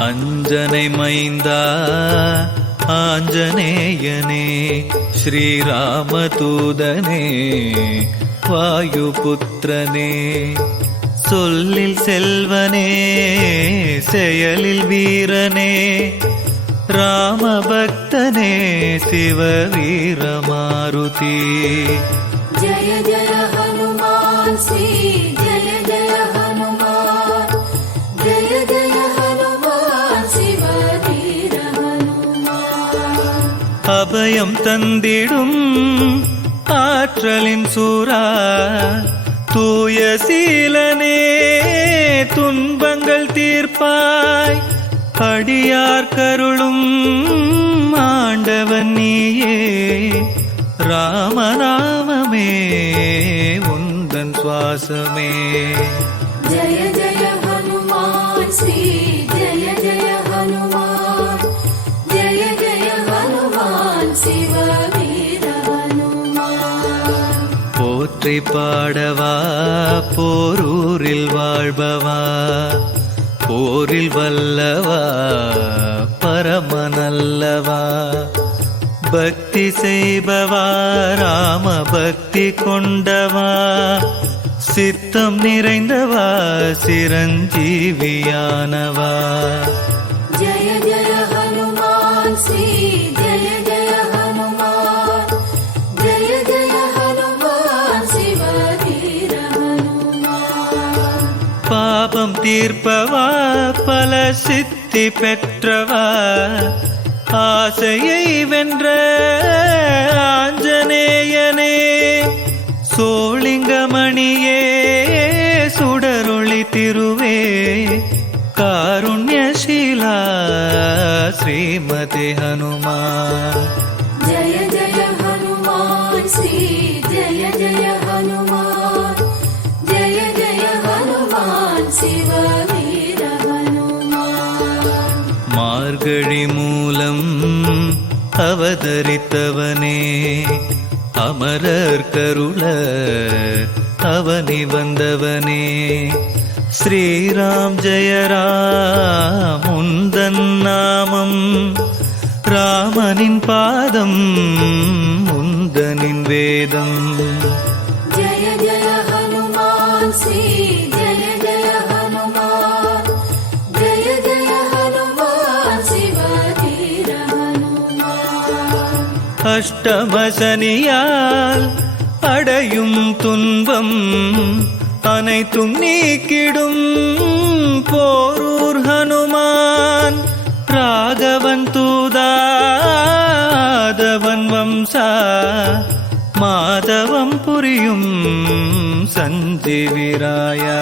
அஞ்சனை மைந்தா ஆஞ்சநேயனே ஸ்ரீராமதூதனே வாயுபுத்திரனே. சொல்லில் செல்வனே செயலில் வீரனே ராமபக்தனே சிவவீர மாருதி ஜய ஜய ஹனுமான் ஸ்ரீ அபயம் தந்திடும் ஆற்றலின் சூறா. தூய சீலனே துன்பங்கள் தீர்ப்பாய். அடியார் கருளும் ஆண்டவன் நீயே. ராமநாமமே உந்தன் சுவாசமே. ஜய ஜய ஹனுமான் ஸ்ரீ பாட்டை பாடவா போரூரில் வாழ்பவா போரில் வல்லவா பரமனல்லவா பக்தி செய்பவா ராம பக்தி கொண்டவா சித்தம் நிறைந்தவா சிரஞ்சீவியானவா. ஜய ஜய பாவம் தீர்ப்பவா? பல சித்தி பெற்றவா? ஆசையை வென்ற ஆஞ்சநேயனே சோழிங்கமணியே சுடருளி திருவே காருண்யசீலா ஸ்ரீமதி ஹனுமா ஜய ஜய ஹனுமான் ஸ்ரீ மார்கழி மூலம் அவதரித்தவனே அமரர் கருள அவனி வந்தவனே. ஸ்ரீராம் ஜெயராம் உந்தன் நாமம் ராமனின் பாதம் உந்தனின் வேதம். ஜய ஜய ஹனுமான் ஸ்ரீ அஷ்டமசனியால் அடையும் துன்பம் அனைத்தும் நீக்கிடும் போரூர் ஹனுமான். ராகவன் தூதாதவன் வம்சா மாதவம் புரியும் சஞ்சீவிராயா.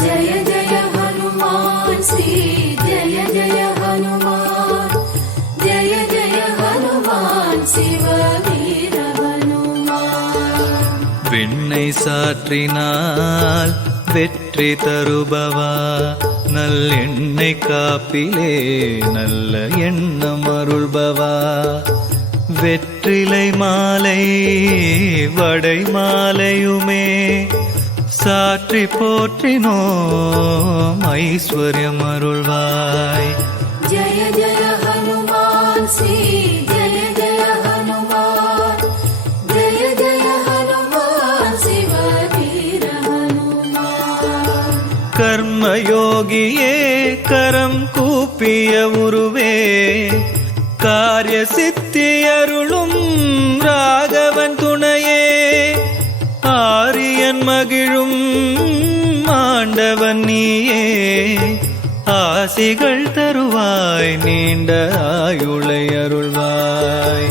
ஜய ஜய ஹனுமான் ஸ்ரீ பெண்ணை சாற்றினால் வெற்றி தருபவா? நல்லெண்ணெய் காப்பிலே நல்ல எண்ணம் அருள்பவா? வெற்றிலை மாலை வடை மாலையுமே சாற்றி போற்றினோம் ஐஸ்வர்யம் அருள்வாய். ஜய ஜய ஹனுமான் சீ கர்மயோகியே கரம் கூப்பிய உருவே காரிய சித்தி அருளும் ராகவன் துணையே ஆரியன் மகிழும் ஆண்டவன் நீயே ஆசிகள் தருவாய் நீண்ட ஆயுளை அருள்வாய்.